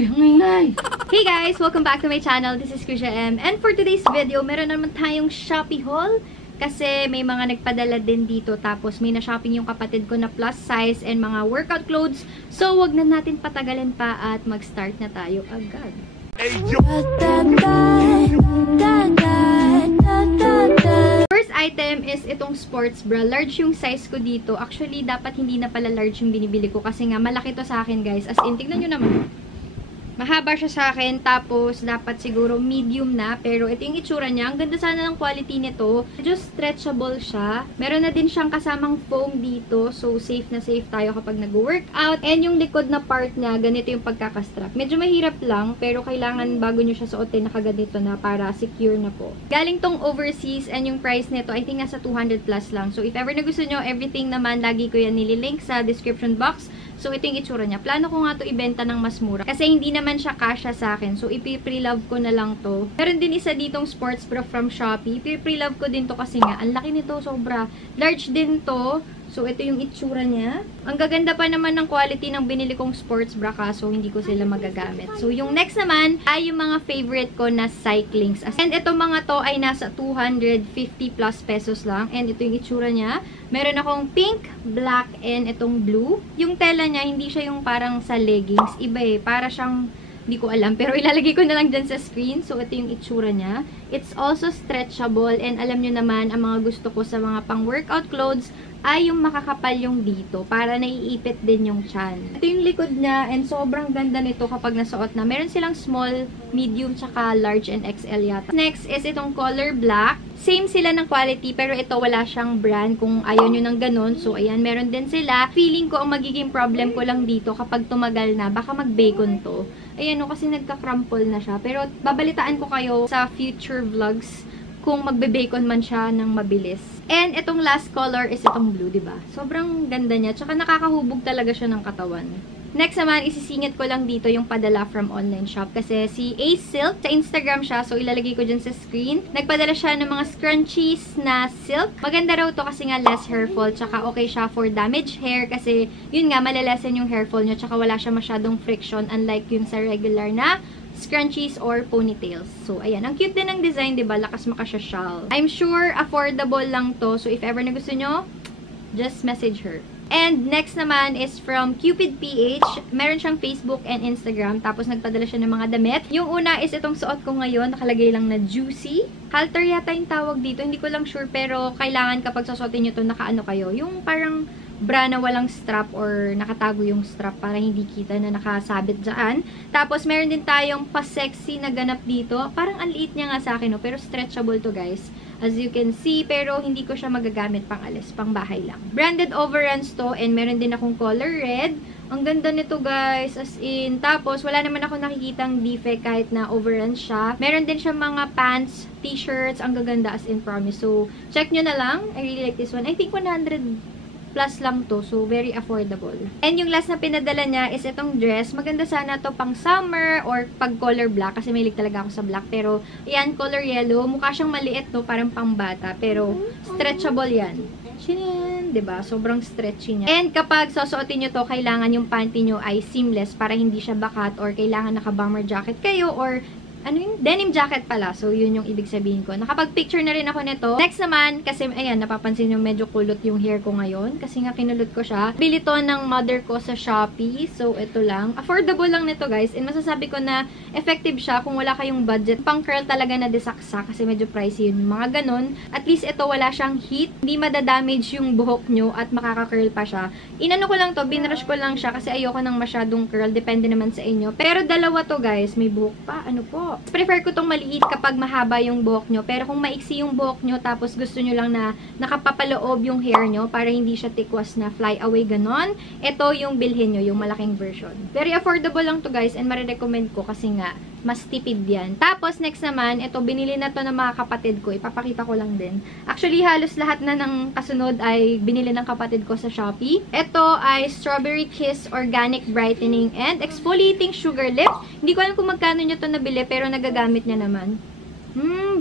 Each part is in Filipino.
Uy, ang ingay! Hey guys! Welcome back to my channel. This is Krisha M. And for today's video, meron naman tayong Shopee haul. Kasi may mga nagpadala din dito. Tapos may na-shopping yung kapatid ko na plus size and mga workout clothes. So, wag na natin patagalin pa at mag-start na tayo agad. First item is itong sports bra. Large yung size ko dito. Actually, dapat hindi na pala large yung binibili ko. Kasi nga, malaki to sa akin guys. As in, tignan nyo naman. Mahaba siya sa akin, tapos dapat siguro medium na, pero ito yung itsura niya. Ang ganda sana ng quality nito. Just stretchable siya. Meron na din siyang kasamang foam dito, so safe na safe tayo kapag nag-workout. And yung likod na part niya, ganito yung pagkakastrap. Medyo mahirap lang, pero kailangan bago nyo siya suotin, nakaganito na para secure na po. Galing tong overseas, and yung price nito, I think nasa 200 plus lang. So if ever na gusto nyo, everything naman, lagi ko yan nililink sa description box. So ito yung itsura niya. Plano ko nga to ibenta ng mas mura. Kasi hindi naman siya kasya sa akin. So, ipi-pre-love ko na lang to. Meron din isa ditong sports bra from Shopee. Ipi-pre-love ko din to kasi nga, ang laki nito, sobra. Large din to. So, ito yung itsura niya. Ang gaganda pa naman ng quality ng binili kong sports bra kaso hindi ko sila magagamit. So, yung next naman ay yung mga favorite ko na cyclings. And ito mga to ay nasa 250 plus pesos lang. And ito yung itsura niya. Meron akong pink, black, and itong blue. Yung tela niya, hindi siya yung parang sa leggings. Iba eh. Para siyang, hindi ko alam. Pero ilalagay ko na lang dyan sa screen. So, ito yung itsura niya. It's also stretchable. And alam nyo naman, ang mga gusto ko sa mga pang-workout clothes ay yung makakapal yung dito para naiipit din yung tiyan. Ito yung likod niya and sobrang ganda nito kapag nasuot na. Meron silang small, medium, tsaka large and XL yata. Next is itong color black. Same sila ng quality pero ito wala siyang brand kung ayaw nyo ng ganun. So ayan, meron din sila. Feeling ko ang magiging problem ko lang dito kapag tumagal na, baka mag-bacon to. Ayan o, kasi nagka-crumple na siya. Pero babalitaan ko kayo sa future vlogs kung magbe-bacon man siya ng mabilis. And itong last color is itong blue, diba? Sobrang ganda niya. Tsaka nakakahubog talaga siya ng katawan. Next naman, isisingit ko lang dito yung padala from online shop. Kasi si a.slky, sa Instagram siya. So, ilalagay ko dyan sa screen. Nagpadala siya ng mga scrunchies na silk. Maganda raw to kasi nga less hair fall. Tsaka okay siya for damaged hair. Kasi, yun nga, malalesen yung hair fall nyo. Tsaka wala siya masyadong friction. Unlike yung sa regular na scrunchies or ponytails. So, ayan. Ang cute din ng design, diba? Lakas makasyashal. I'm sure affordable lang to. So, if ever na gusto nyo, just message her. And next naman is from Cupid PH. Meron siyang Facebook and Instagram. Tapos nagpadala siya ng mga damit. Yung una is itong suot ko ngayon. Nakalagay lang na juicy. Halter yata yung tawag dito. Hindi ko lang sure. Pero kailangan kapag susuotin nyo to, nakaano kayo. Yung parang bra na walang strap or nakatago yung strap para hindi kita na nakasabit dyan. Tapos, meron din tayong pa-sexy na ganap dito. Parang ang liit niya nga sa akin, no? Pero stretchable to, guys. As you can see, pero hindi ko siya magagamit pang alis, pang bahay lang. Branded Overruns to, and meron din akong color red. Ang ganda nito, guys. As in, tapos, wala naman ako nakikitang defect kahit na overruns siya. Meron din siya mga pants, t-shirts. Ang gaganda, as in, promise. So, check nyo na lang. I really like this one. I think 100 plus lang to. So, very affordable. And yung last na pinadala niya is itong dress. Maganda sana to pang summer or pag color black. Kasi mahilig talaga ako sa black. Pero, yan, color yellow. Mukha siyang maliit to. Parang pang bata. Pero, stretchable yan. Shinin! Diba? Sobrang stretchy niya. And kapag susuotin nyo to, kailangan yung panty nyo ay seamless para hindi siya bakat or kailangan naka-bomber jacket kayo or ano yung denim jacket pala. So, yun yung ibig sabihin ko. Nakapag-picture na rin ako nito. Next naman, kasi, ayan, napapansin nyo medyo kulot yung hair ko ngayon. Kasi nga, kinulot ko siya. Bili to ng mother ko sa Shopee. So, ito lang. Affordable lang nito, guys. And masasabi ko na effective siya kung wala kayong budget. Pang curl talaga na desaksa kasi medyo pricey yun. Mga ganun. At least, ito wala siyang heat. Hindi madadamage yung buhok nyo at makaka-curl pa siya. Inano ko lang to, binrush ko lang siya kasi ayoko ng masyadong curl. Depende naman sa inyo. Pero dalawa to, guys. May buhok pa. Ano po? Prefer ko tong maliit kapag mahaba yung buhok nyo. Pero kung maiksi yung buhok nyo, tapos gusto nyo lang na nakapapaloob yung hair nyo para hindi siya tikwas na fly away ganon, ito yung bilhin nyo, yung malaking version. Very affordable lang to, guys, and marirecommend ko kasi nga, mas tipid yan. Tapos, next naman, ito, binili na to ng mga kapatid ko. Ipapakita ko lang din. Actually, halos lahat na ng kasunod ay binili ng kapatid ko sa Shopee. Ito ay Strawberry Kiss Organic Brightening and Exfoliating Sugar Lip. Hindi ko alam kung magkano nyo to nabili, pero nagagamit niya naman.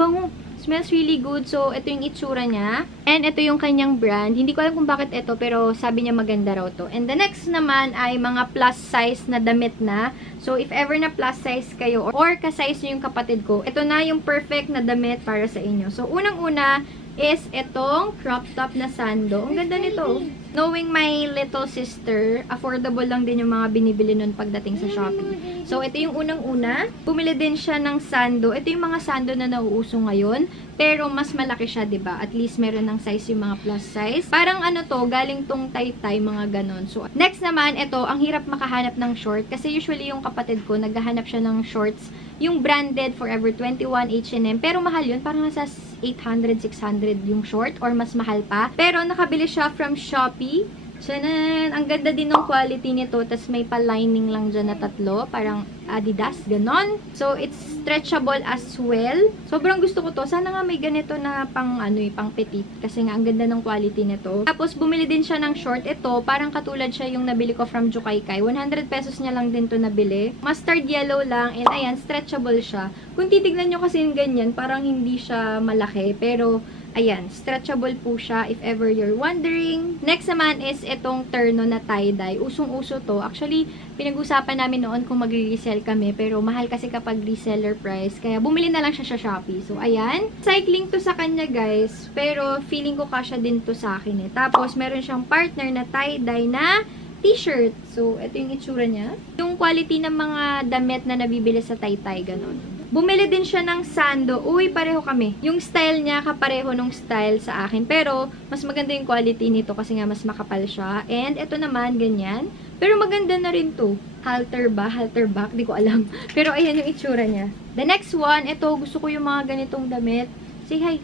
Bango. Smells really good. So, ito yung itsura niya. And ito yung kanyang brand. Hindi ko alam kung bakit ito, pero sabi niya maganda raw to. And the next naman ay mga plus size na damit na. So, if ever na plus size kayo or ka-size nyo yung kapatid ko, ito na yung perfect na damit para sa inyo. So, unang-una is itong crop top na sando. Ang ganda nito. Knowing my little sister, affordable lang din yung mga binibili nun pagdating sa Shopee. So, ito yung unang-una. Bumili din siya ng sando. Ito yung mga sando na nauuso ngayon. Pero, mas malaki siya, diba? At least, meron ng size yung mga plus size. Parang ano to, galing tong tay-tay, mga ganon. So, next naman, ito, ang hirap makahanap ng short. Kasi usually, yung kapatid ko, naghahanap siya ng shorts. Yung branded, Forever 21, H&M. Pero, mahal yun. Parang nasa 800, 600 yung short. Or mas mahal pa. Pero, nakabili siya from Shopee. Tiyanan! Ang ganda din ng quality nito. Tapos may pa-lining lang dyan na tatlo. Parang Adidas, ganon. So, it's stretchable as well. Sobrang gusto ko to. Sana nga may ganito na pang, pang petit. Kasi nga, ang ganda ng quality nito. Tapos, bumili din siya ng short. Ito, parang katulad siya yung nabili ko from Jukaykay. 100 pesos niya lang din to nabili. Mustard yellow lang. And ayan, stretchable siya. Kung titignan nyo kasi yung ganyan, parang hindi siya malaki. Pero, ayan, stretchable po siya if ever you're wondering. Next naman is itong TERNO na tie-dye. Usong-uso to. Actually, pinag-usapan namin noon kung mag-resell kami. Pero mahal kasi kapag reseller price. Kaya bumili na lang siya sa Shopee. So, ayan. Cycling to sa kanya, guys. Pero feeling ko kasya din to sa akin eh. Tapos, meron siyang partner na tie-dye na t-shirt. So, ito yung itsura niya. Yung quality ng mga damit na nabibili sa tay-tay, ganun. Bumili din siya ng sando. Uy, pareho kami. Yung style niya, kapareho nung style sa akin. Pero, mas maganda yung quality nito kasi nga mas makapal siya. And, ito naman, ganyan. Pero maganda na rin to. Halter ba? Halter back? Di ko alam. Pero, ayan yung itsura niya. The next one, ito, gusto ko yung mga ganitong damit. Say hi.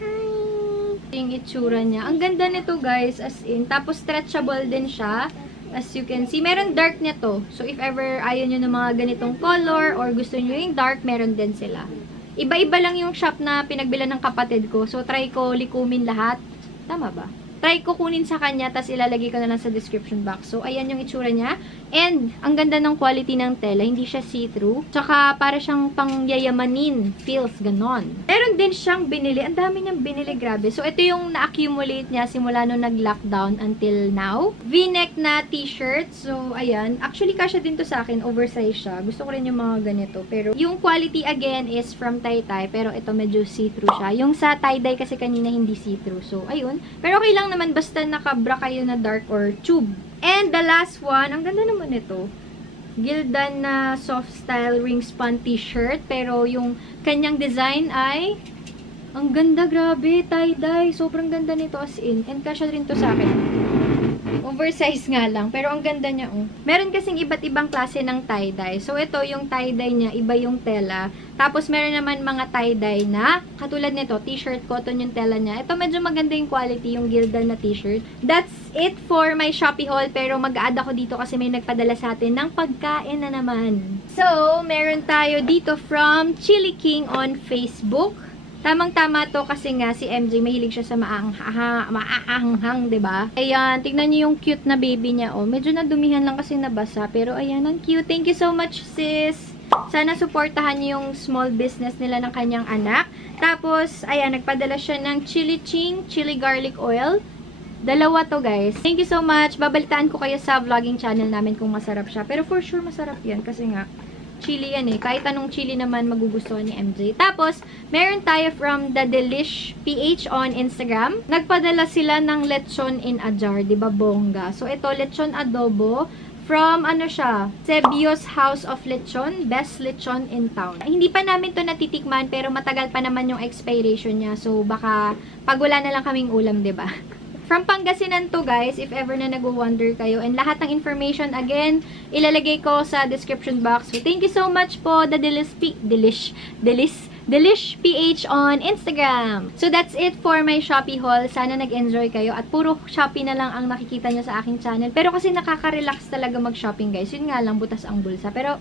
Hi! Yung itsura niya. Ang ganda nito, guys, as in. Tapos, stretchable din siya. As you can see, meron dark nito. So, if ever ayaw nyo ng mga ganitong color or gusto nyo yung dark, meron din sila. Iba-iba lang yung shop na pinagbilan ng kapatid ko. So, try ko likumin lahat. Tama ba? Try ko kunin sa kanya, tas ilalagay ko na lang sa description box. So, ayan yung itsura niya. And, ang ganda ng quality ng tela. Hindi siya see-through. Tsaka, para siyang pangyayamanin. Feels ganon. Meron din siyang binili. Ang dami niyang binili, grabe. So, ito yung na-accumulate niya simula nung nag-lockdown until now. V-neck na t-shirt. So, ayan. Actually, kasya din to sa akin. Oversize siya. Gusto ko rin yung mga ganito. Pero, yung quality again is from Tay-Tay. Pero, ito medyo see-through siya. Yung sa tie-dye kasi kanina hindi see-through. So, ayun. Pero, okay lang naman basta nakabra kayo na dark or tube. And the last one, ang ganda naman ito. Gildan na soft style ring spun t-shirt. Pero yung kanyang design ay ang ganda, grabe, tie-dye. Sobrang ganda nito as in. And kasya rin to sa akin. Oversize nga lang. Pero ang ganda niya, oh. Meron kasing iba't ibang klase ng tie-dye. So, ito, yung tie-dye niya, iba yung tela. Tapos, meron naman mga tie-dye na, katulad nito, t-shirt, cotton yung tela niya. Ito, medyo maganda yung quality, yung Gildan na t-shirt. That's it for my Shopee haul. Pero, mag-add ako dito kasi may nagpadala sa atin ng pagkain na naman. So, meron tayo dito from Chili King on Facebook. Tamang-tama to kasi nga si MJ mahilig siya sa maaanghang, 'di ba? Ayan, tignan niyo yung cute na baby niya, oh. Medyo nadumihan lang kasi nabasa, pero ayan, ang cute. Thank you so much, sis. Sana suportahan niyo yung small business nila ng kanyang anak. Tapos, ayan, nagpadala siya ng chili ching, chili garlic oil. Dalawa to, guys. Thank you so much. Babalitaan ko kayo sa vlogging channel namin kung masarap siya. Pero for sure masarap 'yan kasi nga chili yan eh. Kahit anong chili naman magugustuhan ni MJ. Tapos, meron tayo from thedelishph on Instagram. Nagpadala sila ng lechon in a jar. Diba, bongga? So, ito, lechon adobo from, ano siya, Sebio's House of Lechon. Best lechon in town. Hindi pa namin to natitikman, pero matagal pa naman yung expiration niya. So, baka pag wala na lang kaming ulam, diba? From Pangasinan to, guys, if ever na nag-wonder kayo. And lahat ng information, again, ilalagay ko sa description box. So, thank you so much po, the delishph on Instagram. So, that's it for my Shopee haul. Sana nag-enjoy kayo. At puro Shopee na lang ang nakikita nyo sa aking channel. Pero kasi nakaka-relax talaga mag-shopping, guys. Yun nga lang, butas ang bulsa. Pero,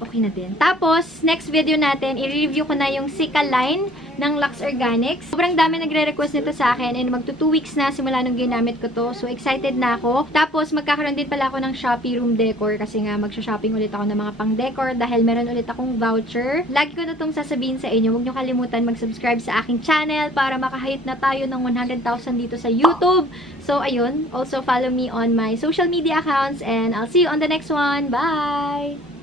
okay na din. Tapos, next video natin, i-review ko na yung Sika line ng Lux Organics. Sobrang dami nagre-request nito sa akin and magto 2 weeks na simula nung ginamit ko to. So, excited na ako. Tapos, magkakaroon din pala ako ng Shopee room decor kasi nga magsha-shopping ulit ako ng mga pang-decor dahil meron ulit akong voucher. Lagi ko na itong sasabihin sa inyo. Huwag nyo kalimutan mag-subscribe sa aking channel para makahit na tayo ng 100,000 dito sa YouTube. So, ayun. Also, follow me on my social media accounts and I'll see you on the next one. Bye!